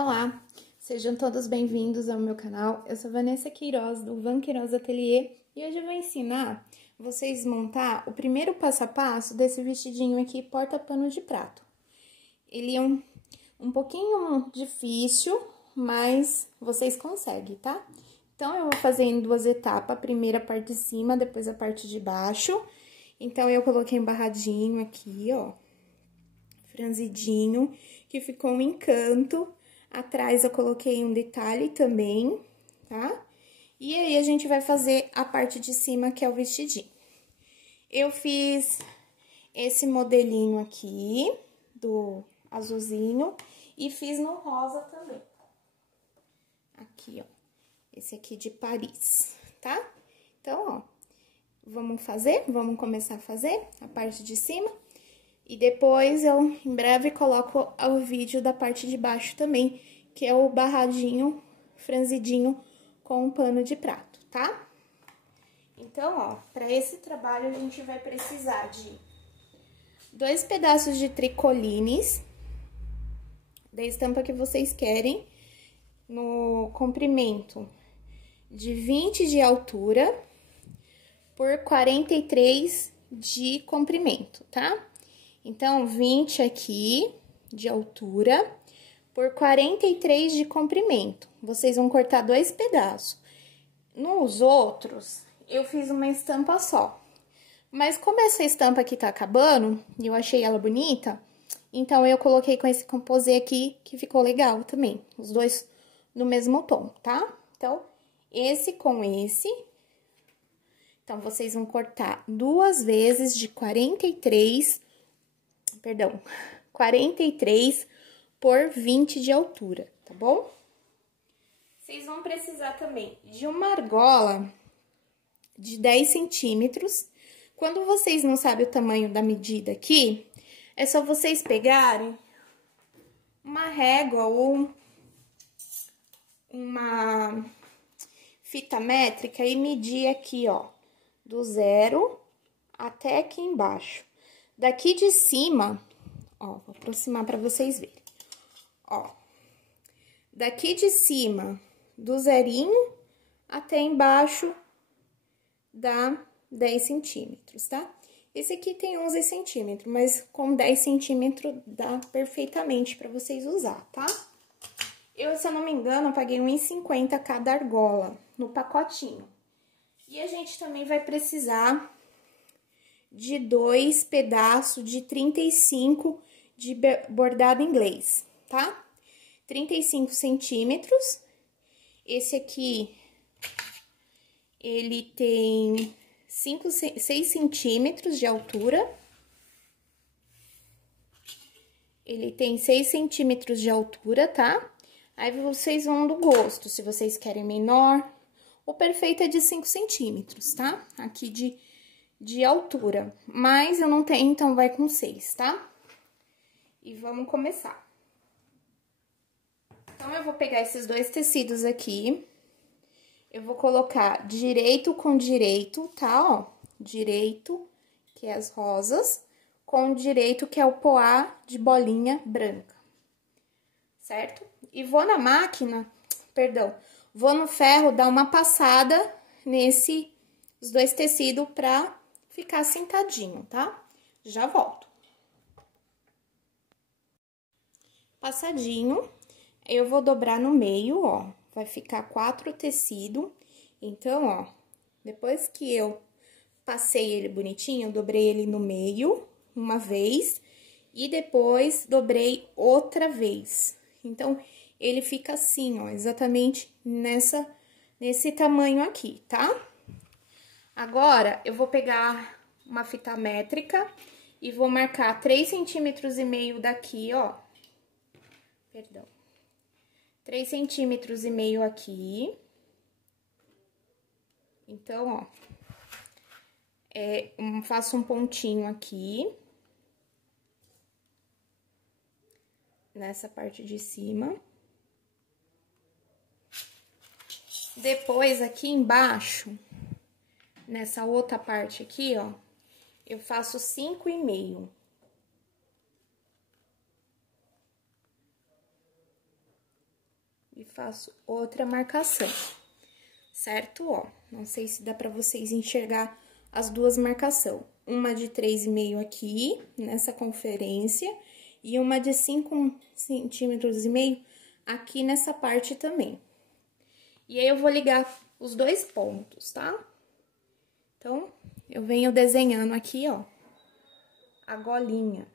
Olá, sejam todos bem-vindos ao meu canal. Eu sou Vanessa Queiroz, do Van Queiroz Ateliê, e hoje eu vou ensinar vocês a montar o primeiro passo a passo desse vestidinho aqui, porta-pano de prato. Ele é um pouquinho difícil, mas vocês conseguem, tá? Então, eu vou fazer em duas etapas, a primeira parte de cima, depois a parte de baixo. Então, eu coloquei um barradinho aqui, ó, franzidinho, que ficou um encanto. Atrás eu coloquei um detalhe também, tá? E aí, a gente vai fazer a parte de cima, que é o vestidinho. Eu fiz esse modelinho aqui, do azulzinho, e fiz no rosa também. Aqui, ó. Esse aqui de Paris, tá? Então, ó, vamos começar a fazer a parte de cima. E depois eu, em breve, coloco o vídeo da parte de baixo também, que é o barradinho franzidinho com um pano de prato, tá? Então, ó, para esse trabalho a gente vai precisar de 2 pedaços de tricolines, da estampa que vocês querem, no comprimento de 20 de altura por 43 de comprimento, tá? Então, 20 aqui de altura por 43 de comprimento. Vocês vão cortar 2 pedaços. Nos outros, eu fiz uma estampa só. Mas como essa estampa aqui tá acabando, e eu achei ela bonita, então eu coloquei com esse composê aqui, que ficou legal também. Os dois no mesmo tom, tá? Então, esse com esse. Então, vocês vão cortar 2 vezes de 43 por 20 de altura, tá bom? Vocês vão precisar também de uma argola de 10 centímetros. Quando vocês não sabem o tamanho da medida aqui, é só vocês pegarem uma régua ou uma fita métrica e medir aqui, ó, do 0 até aqui embaixo. Daqui de cima, ó, vou aproximar pra vocês verem. Ó, daqui de cima, do zerinho até embaixo, dá 10 centímetros, tá? Esse aqui tem 11 centímetros, mas com 10 centímetros dá perfeitamente pra vocês usar, tá? Eu, se eu não me engano, paguei R$1,50 cada argola no pacotinho. E a gente também vai precisar de 2 pedaços de 35 de bordado inglês, tá? 35 centímetros. Esse aqui, ele tem 6 centímetros de altura. Ele tem 6 centímetros de altura, tá? Aí, vocês vão do gosto, se vocês querem menor. O perfeito é de 5 centímetros, tá? Aqui de altura. Mas eu não tenho, então vai com 6, tá? E vamos começar. Então, eu vou pegar esses 2 tecidos aqui. Eu vou colocar direito com direito, tá? Ó, direito, que é as rosas, com direito, que é o poá de bolinha branca. Certo? E vou na máquina, vou no ferro dar uma passada os 2 tecidos pra ficar sentadinho, tá? Já volto. Passadinho, eu vou dobrar no meio, ó, vai ficar 4 tecidos. Então, ó, depois que eu passei ele bonitinho, eu dobrei ele no meio uma vez e depois dobrei outra vez. Então, ele fica assim, ó, exatamente nesse tamanho aqui, tá? Agora, eu vou pegar uma fita métrica e vou marcar 3,5 centímetros daqui, ó. 3,5 centímetros aqui. Então, ó, faço um pontinho aqui. Nessa parte de cima. Depois, aqui embaixo, nessa outra parte aqui, ó, eu faço 5,5. e faço outra marcação, certo? Ó, não sei se dá pra vocês enxergar as duas marcações. Uma de 3,5 aqui, nessa conferência, e uma de 5,5 centímetros aqui nessa parte também. E aí, eu vou ligar os dois pontos, tá? Então, eu venho desenhando aqui, ó, a golinha.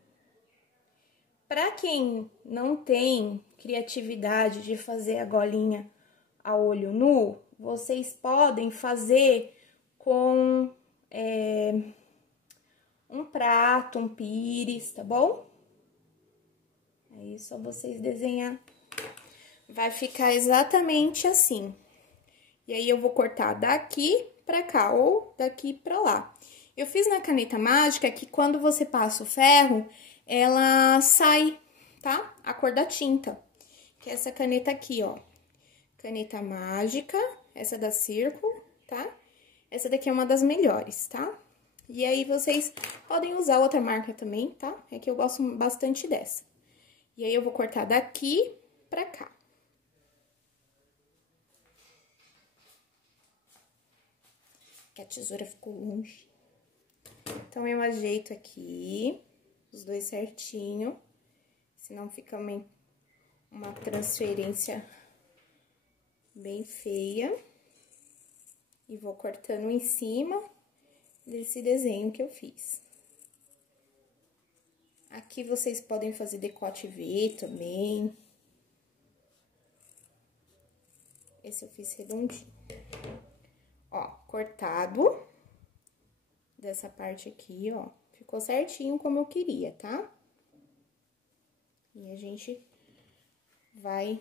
Pra quem não tem criatividade de fazer a golinha a olho nu, vocês podem fazer com um prato, um pires, tá bom? Aí, só vocês desenhar. Vai ficar exatamente assim. E aí, eu vou cortar daqui pra cá, ou daqui pra lá. Eu fiz na caneta mágica que quando você passa o ferro, ela sai, tá? A cor da tinta. Que é essa caneta aqui, ó. Caneta mágica, essa da Círculo, tá? Essa daqui é uma das melhores, tá? E aí, vocês podem usar outra marca também, tá? É que eu gosto bastante dessa. E aí, eu vou cortar daqui pra cá. Que a tesoura ficou longe. Então, eu ajeito aqui, os dois certinho, senão fica uma transferência bem feia. E vou cortando em cima desse desenho que eu fiz. Aqui, vocês podem fazer decote V também. Esse eu fiz redondinho. Ó, cortado dessa parte aqui, ó, ficou certinho como eu queria, tá? E a gente vai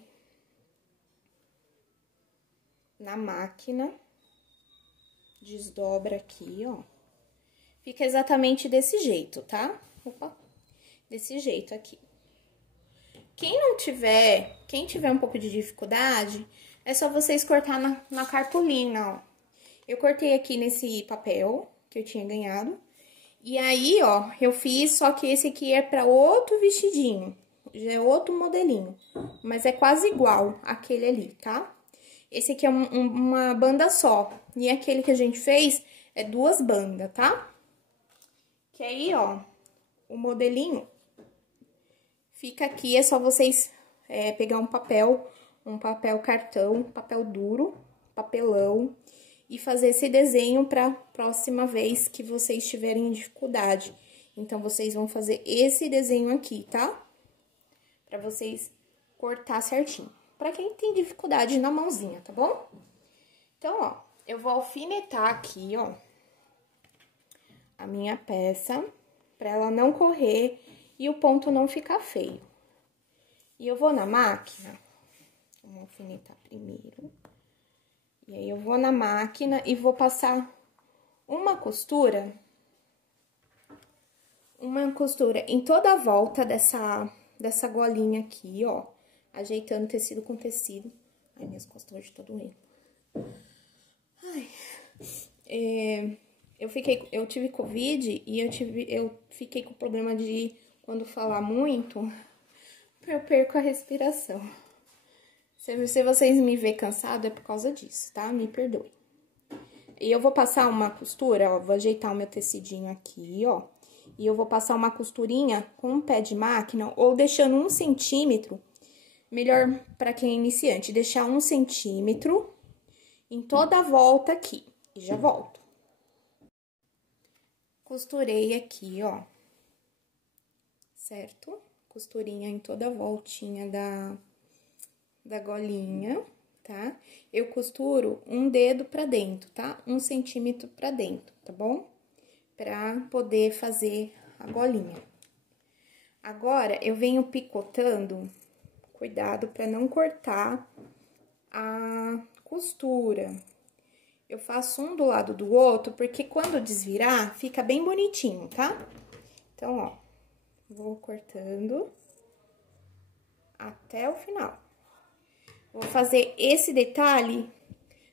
na máquina, desdobra aqui, ó. Fica exatamente desse jeito, tá? Opa, desse jeito aqui. Quem tiver um pouco de dificuldade, é só vocês cortar na cartolina, ó. Eu cortei aqui nesse papel que eu tinha ganhado. E aí, ó, eu fiz, só que esse aqui é pra outro vestidinho. Já é outro modelinho. Mas é quase igual àquele ali, tá? Esse aqui é uma banda só. E aquele que a gente fez é duas bandas, tá? Que aí, ó, o modelinho fica aqui. É só vocês pegar um papel cartão, papel duro, papelão, e fazer esse desenho pra próxima vez que vocês tiverem dificuldade. Então, vocês vão fazer esse desenho aqui, tá? Pra vocês cortar certinho. Pra quem tem dificuldade na mãozinha, tá bom? Então, ó, eu vou alfinetar aqui, ó, a minha peça, pra ela não correr e o ponto não ficar feio. E eu vou na máquina, vamos alfinetar primeiro. E aí, eu vou na máquina e vou passar uma costura em toda a volta dessa golinha aqui, ó. Ajeitando tecido com tecido. Ai, minhas costas hoje estão doendo. Ai. Eu tive Covid e eu fiquei com problema de, quando falar muito, eu perco a respiração. Se vocês me verem cansado, é por causa disso, tá? Me perdoe. E eu vou passar uma costura, ó, vou ajeitar o meu tecidinho aqui, ó. E eu vou passar uma costurinha com um pé de máquina, ou deixando 1 centímetro, melhor pra quem é iniciante, deixar 1 centímetro em toda a volta aqui. E já volto. Costurei aqui, ó. Certo? Costurinha em toda a voltinha da golinha, tá? Eu costuro um dedo pra dentro, tá? 1 centímetro pra dentro, tá bom? Pra poder fazer a golinha. Agora, eu venho picotando, cuidado pra não cortar a costura. Eu faço um do lado do outro, porque quando desvirar, fica bem bonitinho, tá? Então, ó, vou cortando até o final. Vou fazer esse detalhe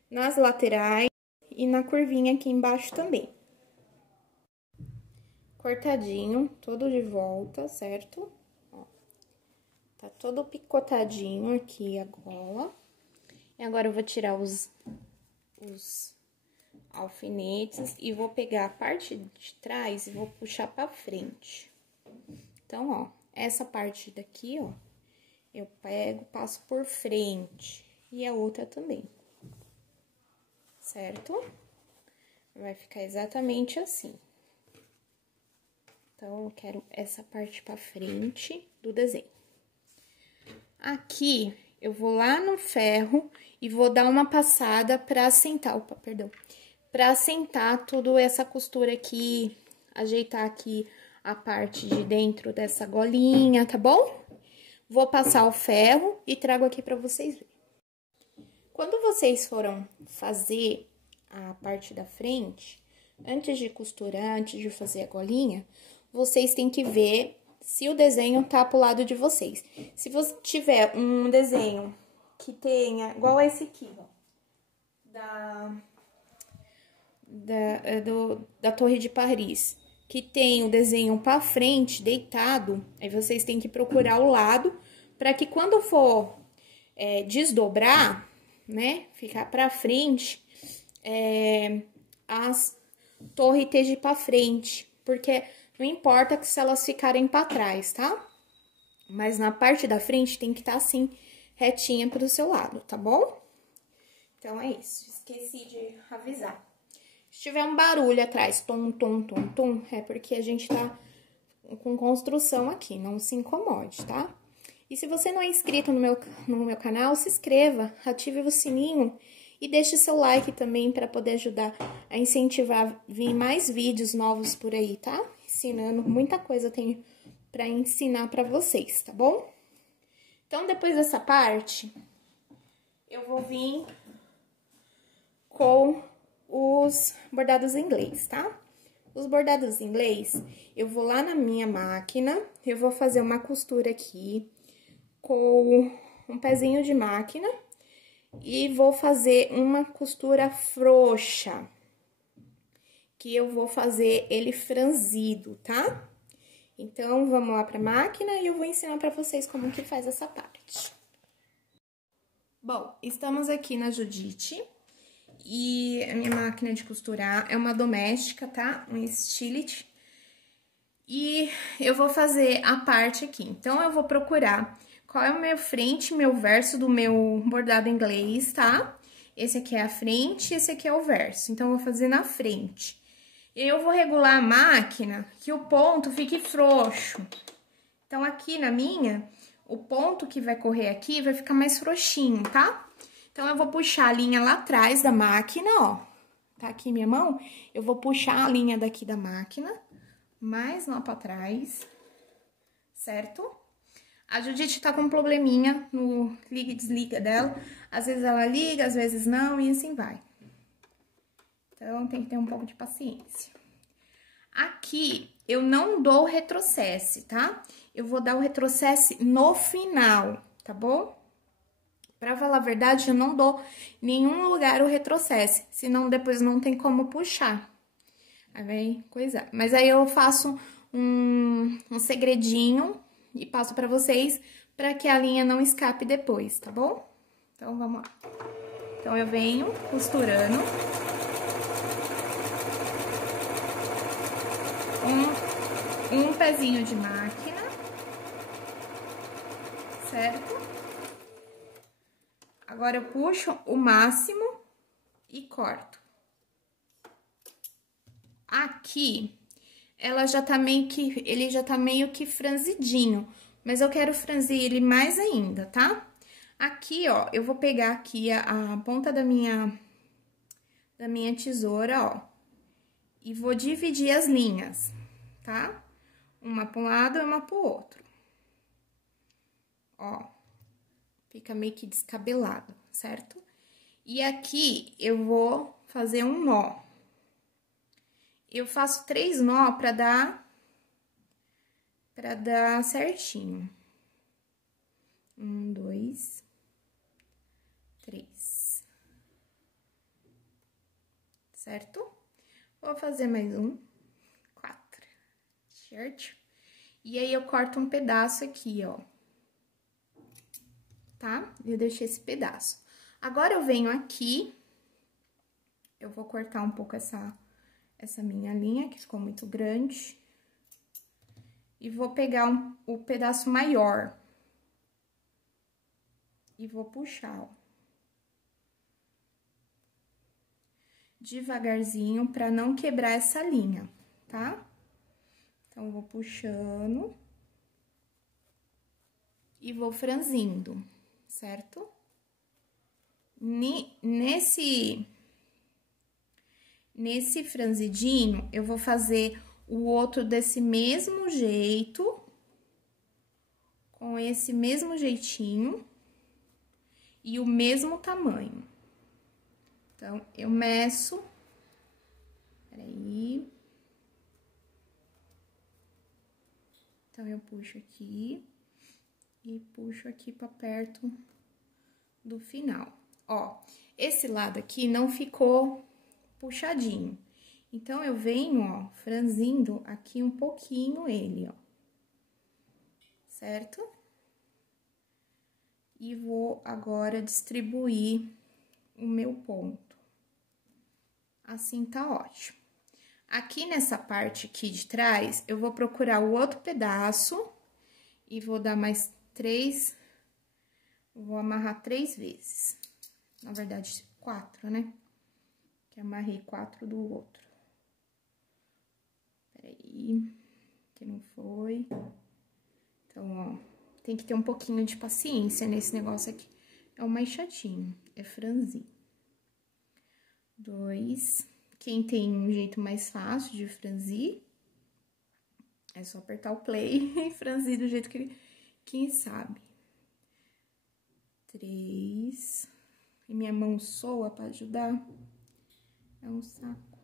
nas laterais e na curvinha aqui embaixo também. Cortadinho, todo de volta, certo? Ó. Tá todo picotadinho aqui a gola. E agora eu vou tirar os alfinetes e vou pegar a parte de trás e vou puxar pra frente. Então, ó, essa parte daqui, ó, eu pego, passo por frente e a outra também, certo? Vai ficar exatamente assim. Então, eu quero essa parte pra frente do desenho. Aqui, eu vou lá no ferro e vou dar uma passada pra assentar, opa, perdão, pra assentar tudo essa costura aqui, ajeitar aqui a parte de dentro dessa golinha, tá bom? Vou passar o ferro e trago aqui pra vocês verem. Quando vocês foram fazer a parte da frente, antes de costurar, antes de fazer a golinha, vocês têm que ver se o desenho tá pro lado de vocês. Se você tiver um desenho que tenha, igual esse aqui, ó, da Torre de Paris, que tem o desenho pra frente, deitado, aí vocês têm que procurar o lado, pra que quando for desdobrar, né, ficar pra frente, as torres estejam pra frente, porque não importa se elas ficarem pra trás, tá? Mas na parte da frente tem que estar assim, retinha pro seu lado, tá bom? Então, é isso. Esqueci de avisar. Se tiver um barulho atrás, tum, tum, tum, tum, é porque a gente tá com construção aqui, não se incomode, tá? E se você não é inscrito no meu canal, se inscreva, ative o sininho e deixe seu like também para poder ajudar a incentivar a vir mais vídeos novos por aí, tá? Ensinando, muita coisa eu tenho para ensinar para vocês, tá bom? Então, depois dessa parte, eu vou vir com os bordados em inglês, tá? Os bordados em inglês, eu vou lá na minha máquina, eu vou fazer uma costura aqui com um pezinho de máquina e vou fazer uma costura frouxa, que eu vou fazer ele franzido, tá? Então, vamos lá pra máquina e eu vou ensinar pra vocês como que faz essa parte. Bom, estamos aqui na Judite e a minha máquina de costurar é uma doméstica, tá? Um Stilit. E eu vou fazer a parte aqui. Então, eu vou procurar qual é o meu frente, meu verso do meu bordado inglês, tá? Esse aqui é a frente, esse aqui é o verso. Então, eu vou fazer na frente. Eu vou regular a máquina que o ponto fique frouxo. Então, aqui na minha, o ponto que vai correr aqui vai ficar mais frouxinho, tá? Então, eu vou puxar a linha lá atrás da máquina, ó. Tá aqui minha mão? Eu vou puxar a linha daqui da máquina, mais lá pra trás, certo? A Judite tá com um probleminha no liga e desliga dela. Às vezes ela liga, às vezes não, e assim vai. Então, tem que ter um pouco de paciência. Aqui, eu não dou retrocesse, tá? Eu vou dar o retrocesse no final, tá bom? Pra falar a verdade, eu não dou em nenhum lugar o retrocesse, senão depois não tem como puxar. Aí vem coisa. Mas aí eu faço um segredinho e passo pra vocês, pra que a linha não escape depois, tá bom? Então, vamos lá. Então, eu venho costurando um pezinho de máquina, certo? Agora, eu puxo o máximo e corto. Aqui, ele já tá meio que franzidinho, mas eu quero franzir ele mais ainda, tá? Aqui, ó, eu vou pegar aqui a ponta da minha tesoura, ó, e vou dividir as linhas, tá? Uma para um lado e uma pro outro. Ó, fica meio que descabelado, certo? E aqui, eu vou fazer um nó. Eu faço 3 nó pra dar certinho. 1, 2, 3. Certo? Vou fazer mais um. 4. Certo? E aí, eu corto um pedaço aqui, ó. tá? Eu deixei esse pedaço. Agora, eu venho aqui, eu vou cortar um pouco essa minha linha, que ficou muito grande. E vou pegar o pedaço maior. E vou puxar, ó. Devagarzinho, pra não quebrar essa linha, tá? Então, eu vou puxando. E vou franzindo, certo? Nesse franzidinho, eu vou fazer o outro desse mesmo jeito, com esse mesmo jeitinho e o mesmo tamanho. Então, eu meço, peraí. Então, eu puxo aqui e puxo aqui pra perto do final. Ó, esse lado aqui não ficou puxadinho. Então, eu venho, ó, franzindo aqui um pouquinho ele, ó. Certo? E vou agora distribuir o meu ponto. Assim tá ótimo. Aqui nessa parte aqui de trás, eu vou procurar o outro pedaço e vou dar mais 3, vou amarrar 3 vezes. Na verdade, 4, né? Que amarrei 4 do outro. Peraí, que não foi. Então, ó, tem que ter um pouquinho de paciência nesse negócio aqui. É o mais chatinho, é franzir. 2. Quem tem um jeito mais fácil de franzir, é só apertar o play e franzir do jeito que sabe. 3. E minha mão soa pra ajudar. É um saco.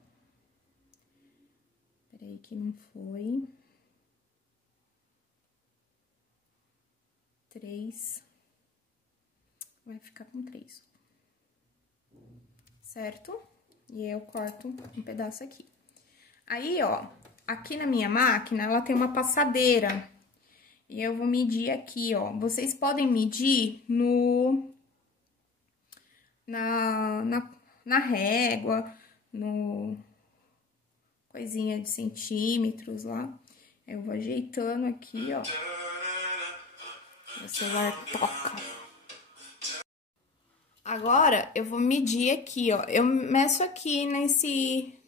Peraí que não foi. 3. Vai ficar com 3. Certo? E eu corto um pedaço aqui. Aí, ó, aqui na minha máquina, ela tem uma passadeira. E eu vou medir aqui, ó. Vocês podem medir na régua, no coisinha de centímetros lá. Eu vou ajeitando aqui, ó. O celular toca. Agora, eu vou medir aqui, ó. Eu meço aqui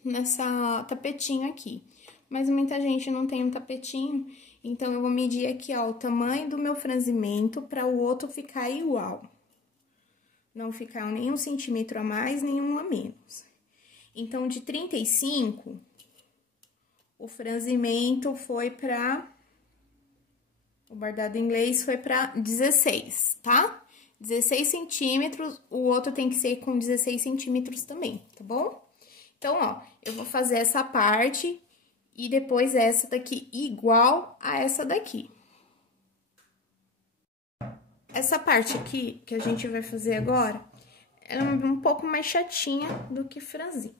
nessa tapetinho aqui. Mas muita gente não tem um tapetinho, então eu vou medir aqui, ó, o tamanho do meu franzimento para o outro ficar igual. Não ficar nem 1 centímetro a mais, nem 1 a menos. Então, de 35, o franzimento foi pra... O bordado inglês foi pra 16, tá? 16 centímetros, o outro tem que ser com 16 centímetros também, tá bom? Então, ó, eu vou fazer essa parte e depois essa daqui igual a essa daqui. Essa parte aqui que a gente vai fazer agora, ela é um pouco mais chatinha do que franzir.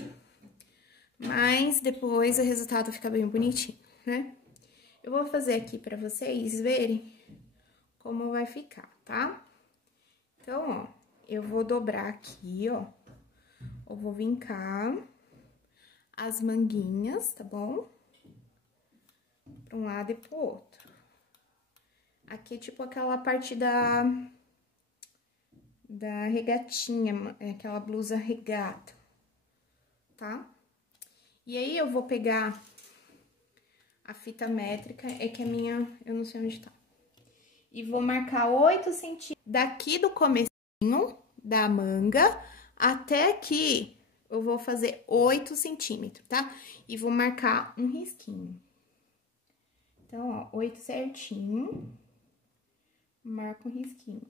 Mas depois o resultado fica bem bonitinho, né? Eu vou fazer aqui pra vocês verem como vai ficar, tá? Então, ó, eu vou dobrar aqui, ó. Eu vou vincar as manguinhas, tá bom? Pra um lado e pro outro. Aqui é tipo aquela parte da regatinha, aquela blusa regata, tá? E aí, eu vou pegar a fita métrica, é que a minha, eu não sei onde tá. E vou marcar 8 centímetros daqui do comecinho da manga até aqui. Eu vou fazer 8 centímetros, tá? E vou marcar um risquinho. Então, ó, 8 certinho. Marco um risquinho.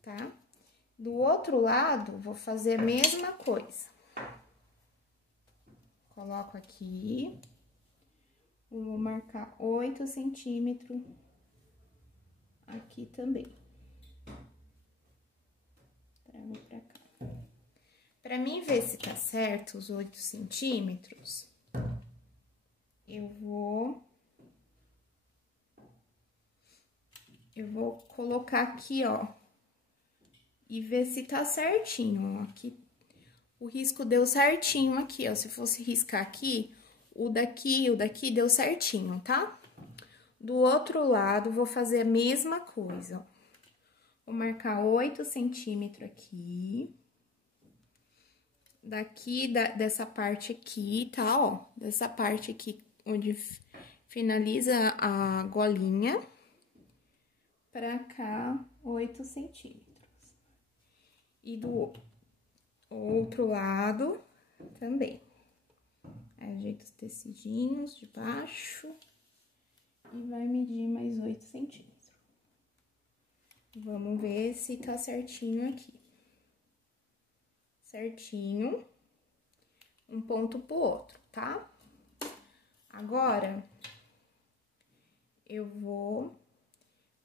Tá? Do outro lado, vou fazer a mesma coisa. Coloco aqui. Vou marcar 8 centímetros aqui também. Trago pra cá. Pra mim ver se tá certo os 8 centímetros, eu vou eu vou colocar aqui, ó, e ver se tá certinho, ó. Aqui, o risco deu certinho aqui, ó. Se fosse riscar aqui, o daqui deu certinho, tá? Do outro lado, vou fazer a mesma coisa, ó. Vou marcar 8 centímetros aqui. Daqui, dessa parte aqui, tá, ó? Dessa parte aqui, onde finaliza a golinha, pra cá, 8 centímetros. E do outro lado, também. Ajeita os tecidinhos de baixo e vai medir mais 8 centímetros. Vamos ver se tá certinho aqui. Certinho. Um ponto pro outro, tá? Agora, eu vou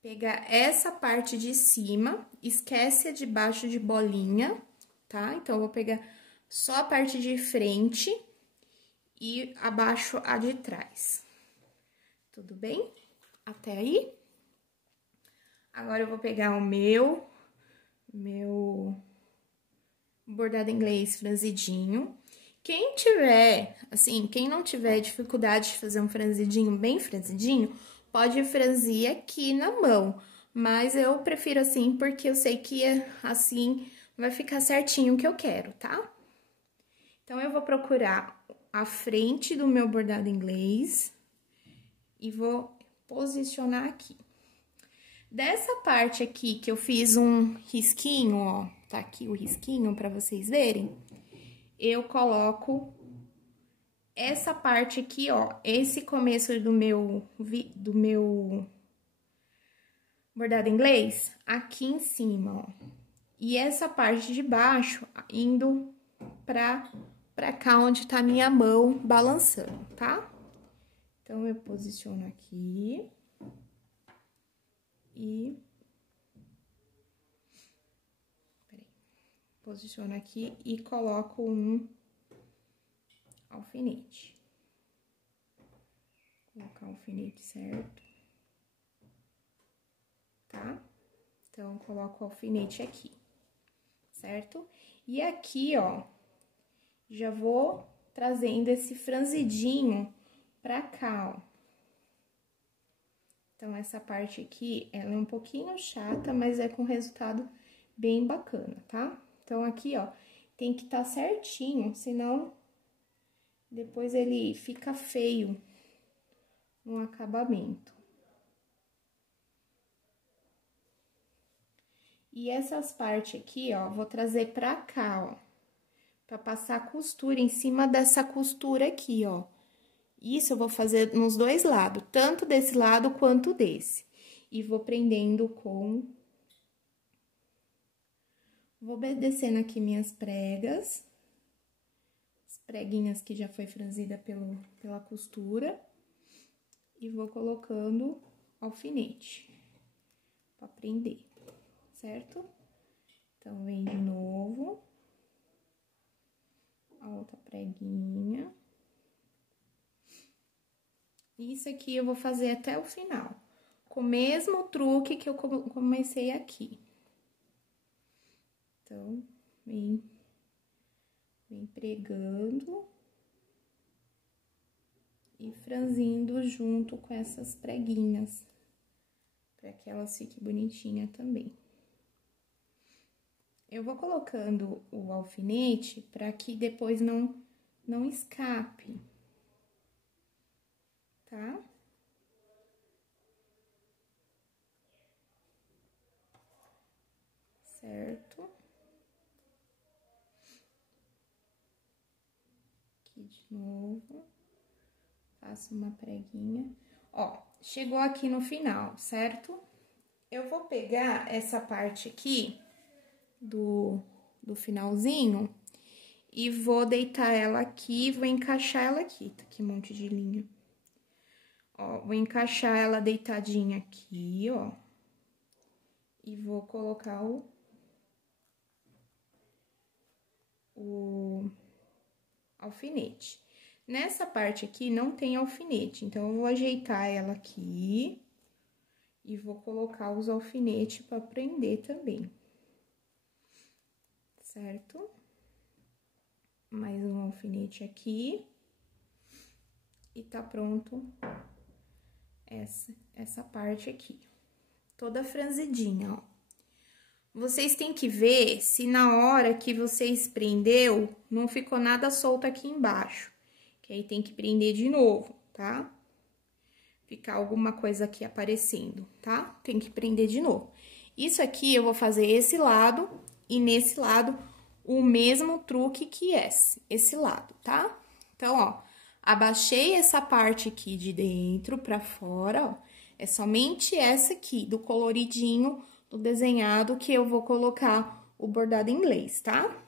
pegar essa parte de cima, esquece a de baixo de bolinha, tá? Então, eu vou pegar só a parte de frente e abaixo a de trás. Tudo bem? Até aí? Agora, eu vou pegar o meu bordado inglês franzidinho. Quem tiver, assim, quem não tiver dificuldade de fazer um franzidinho bem franzidinho, pode franzir aqui na mão. Mas eu prefiro assim, porque eu sei que assim vai ficar certinho o que eu quero, tá? Então, eu vou procurar a frente do meu bordado inglês e vou posicionar aqui. Dessa parte aqui que eu fiz um risquinho, ó, tá aqui o risquinho pra vocês verem, eu coloco essa parte aqui, ó, esse começo do meu bordado inglês, aqui em cima, ó. E essa parte de baixo indo pra cá onde tá minha mão balançando, tá? Então, eu posiciono aqui e... Peraí. Posiciono aqui e coloco um alfinete. Vou colocar o alfinete certo. Tá? Então, coloco o alfinete aqui, certo? E aqui, ó, já vou trazendo esse franzidinho pra cá, ó. Então, essa parte aqui, ela é um pouquinho chata, mas é com resultado bem bacana, tá? Então, aqui, ó, tem que tá certinho, senão depois ele fica feio no acabamento. E essas partes aqui, ó, vou trazer pra cá, ó, pra passar a costura em cima dessa costura aqui, ó. Isso eu vou fazer nos dois lados, tanto desse lado quanto desse. E vou prendendo com... Vou descendo aqui minhas pregas, as preguinhas que já foi franzida pela costura. E vou colocando alfinete pra prender, certo? Então, vem de novo a outra preguinha. Isso aqui eu vou fazer até o final, com o mesmo truque que eu comecei aqui. Então, vem pregando e franzindo junto com essas preguinhas, para que elas fiquem bonitinhas também. Eu vou colocando o alfinete para que depois não escape, tá? Certo? Aqui de novo, faço uma preguinha. Ó, chegou aqui no final, certo? Eu vou pegar essa parte aqui do finalzinho e vou deitar ela aqui, vou encaixar ela aqui, tá aqui um monte de linha. Ó, vou encaixar ela deitadinha aqui, ó, e vou colocar o alfinete. Nessa parte aqui não tem alfinete, então eu vou ajeitar ela aqui E vou colocar os alfinetes para prender também. Certo? Mais um alfinete aqui. E tá pronto essa parte aqui. Toda franzidinha, ó. Vocês têm que ver se na hora que vocês prendeu, não ficou nada solto aqui embaixo. Que aí tem que prender de novo, tá? Ficar alguma coisa aqui aparecendo, tá? Tem que prender de novo. Isso aqui eu vou fazer esse lado e nesse lado o mesmo truque que esse lado, tá? Então, ó, abaixei essa parte aqui de dentro pra fora, ó. É somente essa aqui, do coloridinho, do desenhado, que eu vou colocar o bordado em inglês, tá?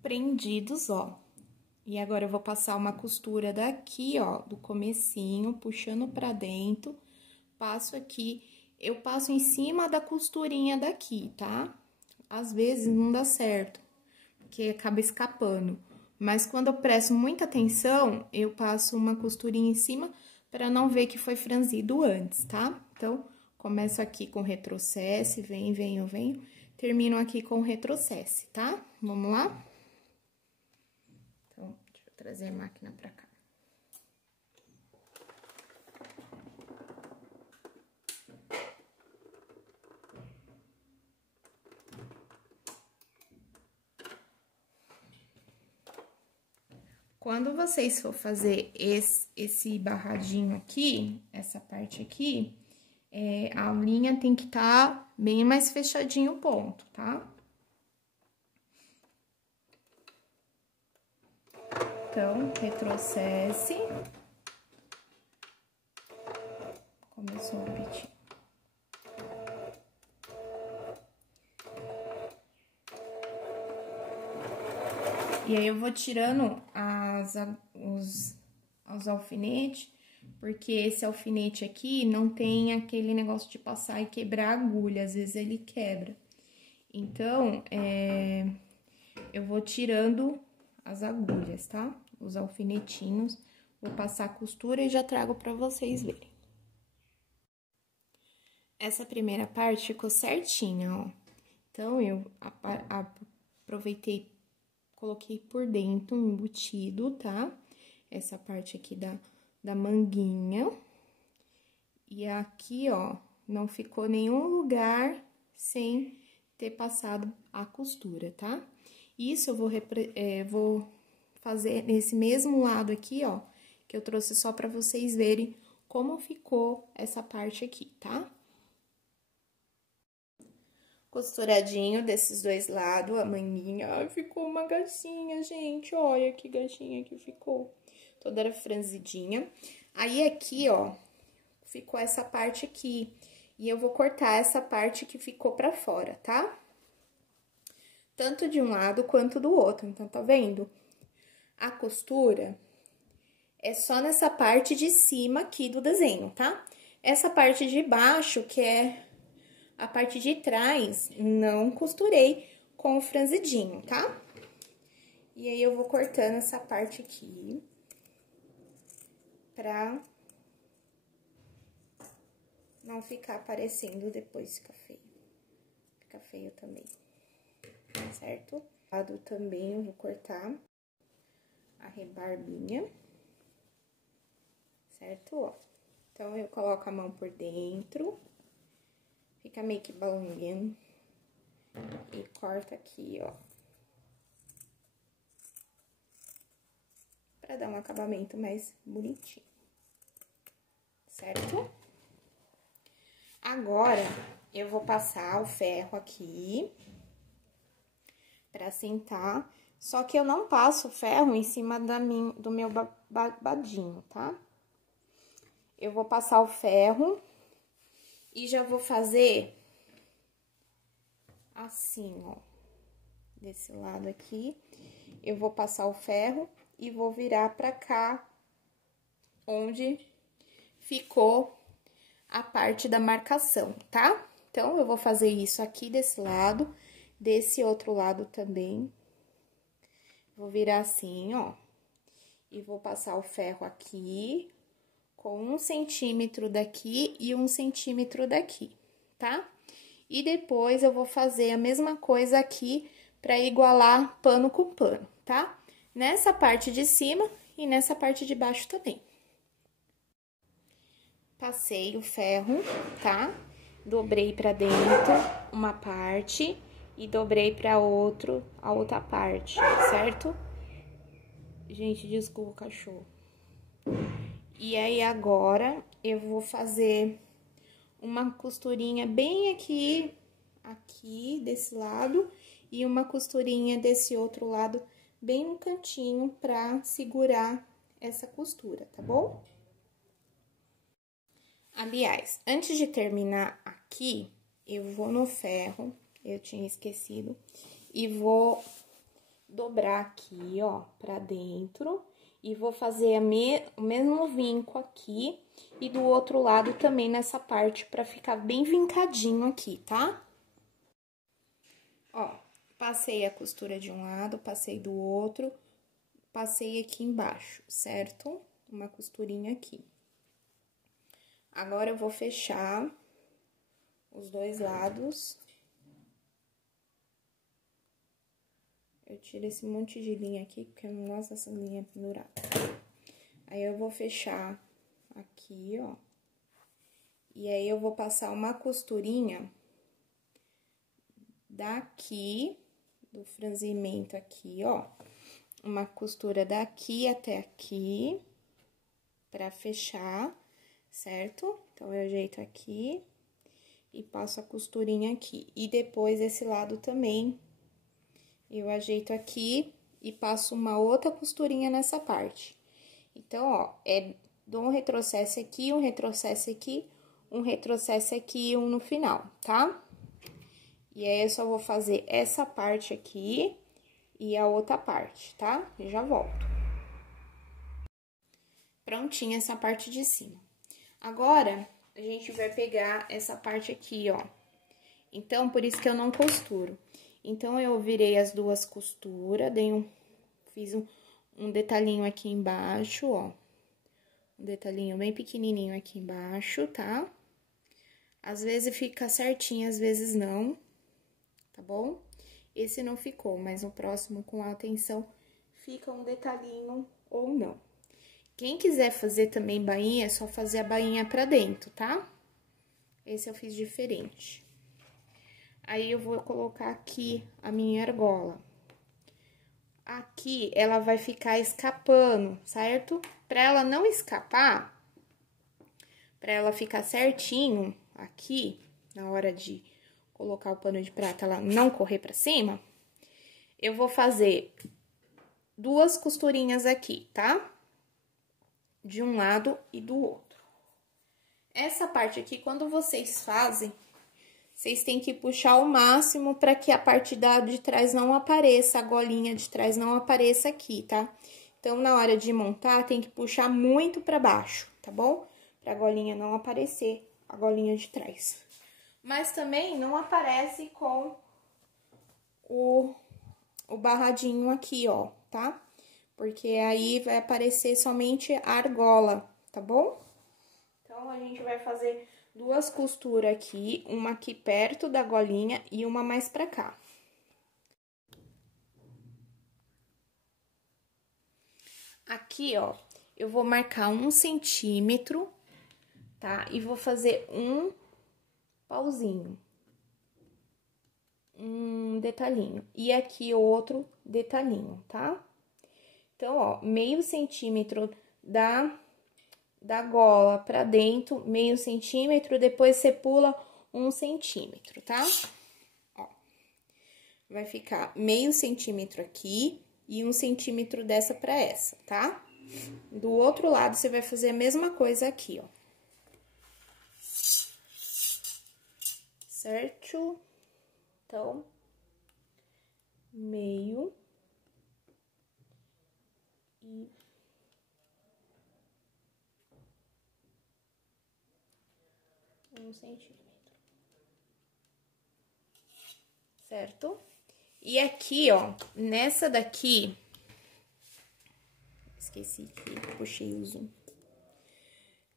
Prendidos, ó. E agora, eu vou passar uma costura daqui, ó, do comecinho, puxando pra dentro, passo aqui, eu passo em cima da costurinha daqui, tá? Às vezes, não dá certo, porque acaba escapando. Mas, quando eu presto muita atenção, eu passo uma costurinha em cima pra não ver que foi franzido antes, tá? Então, começo aqui com retrocesse, venho, termino aqui com retrocesse, tá? Vamos lá? Então, deixa eu trazer a máquina pra cá. Quando vocês for fazer esse barradinho aqui, essa parte aqui, a linha tem que estar bem mais fechadinho o ponto, tá? Então, retrocesse. Começou a repetir. E aí, eu vou tirando os alfinetes, porque esse alfinete aqui não tem aquele negócio de passar e quebrar a agulha, às vezes ele quebra. Então, eu vou tirando as agulhas, tá? Os alfinetinhos, vou passar a costura e já trago pra vocês verem. Essa primeira parte ficou certinha, ó. Então, eu aproveitei, coloquei por dentro um embutido, tá? Essa parte aqui da manguinha. E aqui, ó, não ficou nenhum lugar sem ter passado a costura, tá? Isso eu vou fazer nesse mesmo lado aqui, ó, que eu trouxe só pra vocês verem como ficou essa parte aqui, tá? Costuradinho desses dois lados, a manguinha. Ai, ficou uma gatinha, gente. Olha que gatinha que ficou. Toda franzidinha. Aí, aqui, ó, ficou essa parte aqui. E eu vou cortar essa parte que ficou pra fora, tá? Tanto de um lado quanto do outro. Então, tá vendo? A costura é só nessa parte de cima aqui do desenho, tá? Essa parte de baixo, que é a parte de trás, não costurei com o franzidinho, tá? E aí, eu vou cortando essa parte aqui, pra não ficar aparecendo depois, fica feio. Fica feio também, certo? Lado também eu vou cortar a rebarbinha, certo? Ó. Então, eu coloco a mão por dentro. Fica meio que balangando. E corta aqui, ó. Pra dar um acabamento mais bonitinho. Certo? Agora, eu vou passar o ferro aqui. Pra sentar. Só que eu não passo o ferro em cima do meu babadinho, tá? Eu vou passar o ferro. E já vou fazer assim, ó, desse lado aqui. Eu vou passar o ferro e vou virar pra cá, onde ficou a parte da marcação, tá? Então, eu vou fazer isso aqui desse lado, desse outro lado também. Vou virar assim, ó. E vou passar o ferro aqui, com 1 centímetro daqui e 1 centímetro daqui, tá? E depois eu vou fazer a mesma coisa aqui pra igualar pano com pano, tá? Nessa parte de cima e nessa parte de baixo também. Passei o ferro, tá? Dobrei pra dentro uma parte e dobrei pra a outra parte, certo? Gente, desculpa o cachorro. E aí, agora, eu vou fazer uma costurinha bem aqui desse lado, e uma costurinha desse outro lado, bem no cantinho, pra segurar essa costura, tá bom? Aliás, antes de terminar aqui, eu vou no ferro, eu tinha esquecido, e vou dobrar aqui, ó, pra dentro, e vou fazer o mesmo vinco aqui, e do outro lado também nessa parte, pra ficar bem vincadinho aqui, tá? Ó, passei a costura de um lado, passei do outro, passei aqui embaixo, certo? Uma costurinha aqui. Agora, eu vou fechar os dois lados. Eu tiro esse monte de linha aqui, porque eu não gosto dessa linha pendurada. Aí, eu vou fechar aqui, ó. E aí, eu vou passar uma costurinha daqui, do franzimento aqui, ó. Uma costura daqui até aqui, pra fechar, certo? Então, eu ajeito aqui e passo a costurinha aqui. E depois, esse lado também, eu ajeito aqui e passo uma outra costurinha nessa parte. Então, ó, dou um retrocesso aqui, um retrocesso aqui, um retrocesso aqui e um no final, tá? E aí, eu só vou fazer essa parte aqui e a outra parte, tá? E já volto. Prontinha essa parte de cima. Agora, a gente vai pegar essa parte aqui, ó. Então, por isso que eu não costuro. Então, eu virei as duas costuras, fiz um detalhinho aqui embaixo, ó. Um detalhinho bem pequenininho aqui embaixo, tá? Às vezes fica certinho, às vezes não, tá bom? Esse não ficou, mas no próximo, com atenção, fica um detalhinho ou não. Quem quiser fazer também bainha, é só fazer a bainha pra dentro, tá? Esse eu fiz diferente. Aí, eu vou colocar aqui a minha argola. Aqui, ela vai ficar escapando, certo? Pra ela não escapar, pra ela ficar certinho aqui, na hora de colocar o pano de prata, ela não correr pra cima, eu vou fazer duas costurinhas aqui, tá? De um lado e do outro. Essa parte aqui, quando vocês fazem, vocês têm que puxar ao máximo para que a parte de trás não apareça, a golinha de trás não apareça aqui, tá? Então, na hora de montar, tem que puxar muito para baixo, tá bom? Pra golinha não aparecer, a golinha de trás. Mas também não aparece com o barradinho aqui, ó, tá? Porque aí vai aparecer somente a argola, tá bom? Então, a gente vai fazer duas costuras aqui, uma aqui perto da golinha e uma mais pra cá. Aqui, ó, eu vou marcar 1 centímetro, tá? E vou fazer um pauzinho, um detalhinho. E aqui outro detalhinho, tá? Então, ó, meio centímetro da gola pra dentro, meio centímetro, depois você pula 1 centímetro, tá? Ó, vai ficar meio centímetro aqui e 1 centímetro dessa pra essa, tá? Do outro lado, você vai fazer a mesma coisa aqui, ó. Certo? Então, meio e 1 centímetro. Certo? E aqui, ó, nessa daqui, Esqueci que puxei o zoom.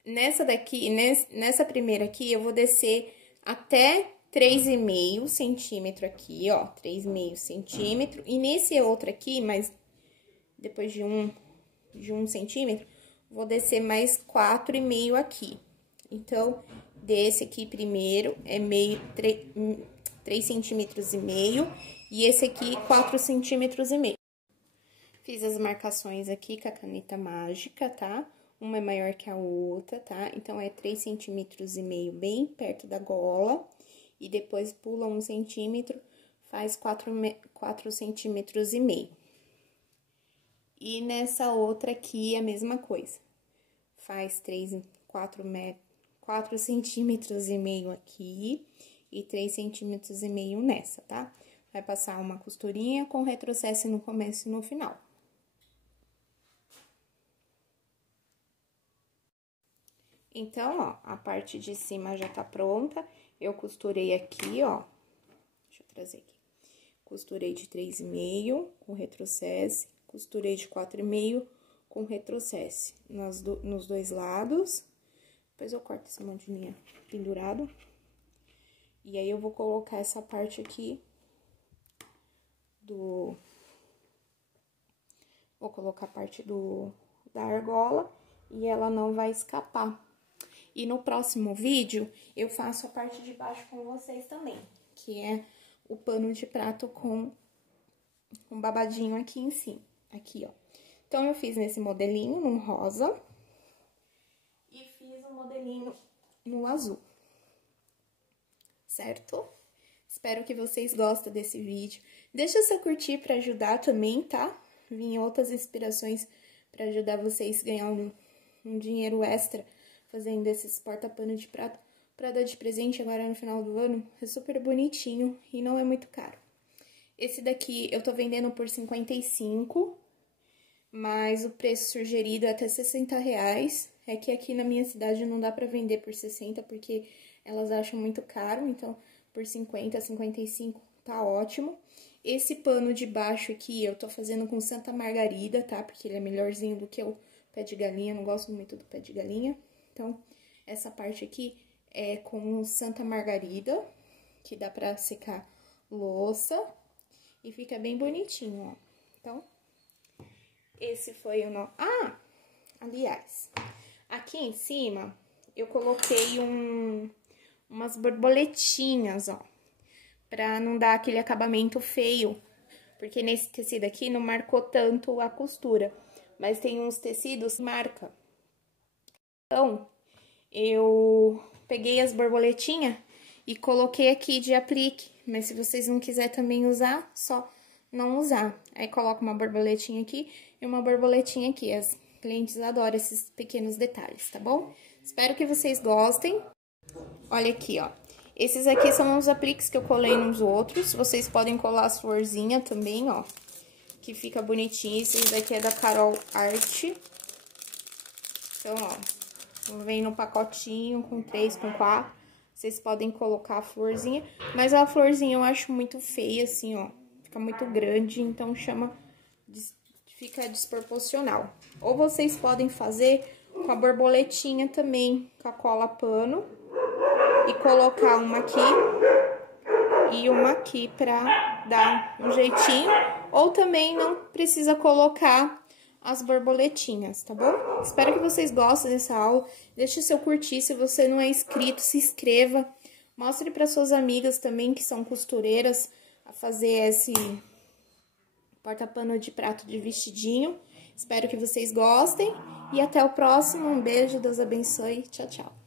Nessa daqui, nessa primeira aqui, eu vou descer até 3,5 centímetro aqui, ó, 3,5 centímetro. E nesse outro aqui, mas depois de um centímetro, vou descer mais 4,5 aqui. Então, desse aqui primeiro é 3 centímetros e meio, e esse aqui 4 centímetros e meio. Fiz as marcações aqui com a caneta mágica, tá? Uma é maior que a outra, tá? Então, é 3 centímetros e meio bem perto da gola, e depois pula 1 centímetro, faz 4 centímetros e meio. E nessa outra aqui, a mesma coisa. Faz 4 centímetros e meio aqui, e 3 centímetros e meio nessa, tá? Vai passar uma costurinha com retrocesso no começo e no final. Então, ó, a parte de cima já tá pronta. Eu costurei aqui, ó. Deixa eu trazer aqui. Costurei de 3,5 com retrocesso, costurei de 4,5 com retrocesso nos dois lados. Depois eu corto esse monte de linha pendurado. E aí, eu vou colocar essa parte aqui vou colocar a parte da argola e ela não vai escapar. E no próximo vídeo, eu faço a parte de baixo com vocês também, que é o pano de prato com um babadinho aqui em cima, aqui, ó. Então, eu fiz nesse modelinho, no rosa, e fiz um modelinho no azul, certo? Espero que vocês gostem desse vídeo. Deixa seu curtir para ajudar também, tá? Vim outras inspirações para ajudar vocês a ganhar um dinheiro extra fazendo esses porta-pano de prato para dar de presente agora no final do ano. É super bonitinho e não é muito caro. Esse daqui eu tô vendendo por 55, mas o preço sugerido é até 60 reais. É que aqui na minha cidade não dá pra vender por 60, porque elas acham muito caro, então por 50, 55 tá ótimo. Esse pano de baixo aqui eu tô fazendo com Santa Margarida, tá? Porque ele é melhorzinho do que o pé de galinha, eu não gosto muito do pé de galinha. Então, essa parte aqui é com Santa Margarida, que dá pra secar louça e fica bem bonitinho, ó. Então, esse foi o nosso... Ah! Aliás, aqui em cima eu coloquei umas borboletinhas, ó, pra não dar aquele acabamento feio, porque nesse tecido aqui não marcou tanto a costura, mas tem uns tecidos que marca. Então, eu peguei as borboletinhas e coloquei aqui de aplique, mas se vocês não quiserem também usar, só não usar. Aí, coloco uma borboletinha aqui e uma borboletinha aqui. As clientes adoram esses pequenos detalhes, tá bom? Espero que vocês gostem. Olha aqui, ó. Esses aqui são os apliques que eu colei nos outros. Vocês podem colar as florzinhas também, ó, que fica bonitinho. Esse daqui é da Carol Art. Então, ó, vem no pacotinho com 3, com 4. Vocês podem colocar a florzinha, mas a florzinha eu acho muito feia, assim, ó. Fica muito grande, então fica desproporcional. Ou vocês podem fazer com a borboletinha também, com a cola pano, e colocar uma aqui e uma aqui pra dar um jeitinho. Ou também não precisa colocar as borboletinhas, tá bom? Espero que vocês gostem dessa aula. Deixe seu curtir, se você não é inscrito, se inscreva. Mostre para suas amigas também que são costureiras a fazer esse porta-pano de prato de vestidinho. Espero que vocês gostem e até o próximo. Um beijo, Deus abençoe. Tchau, tchau.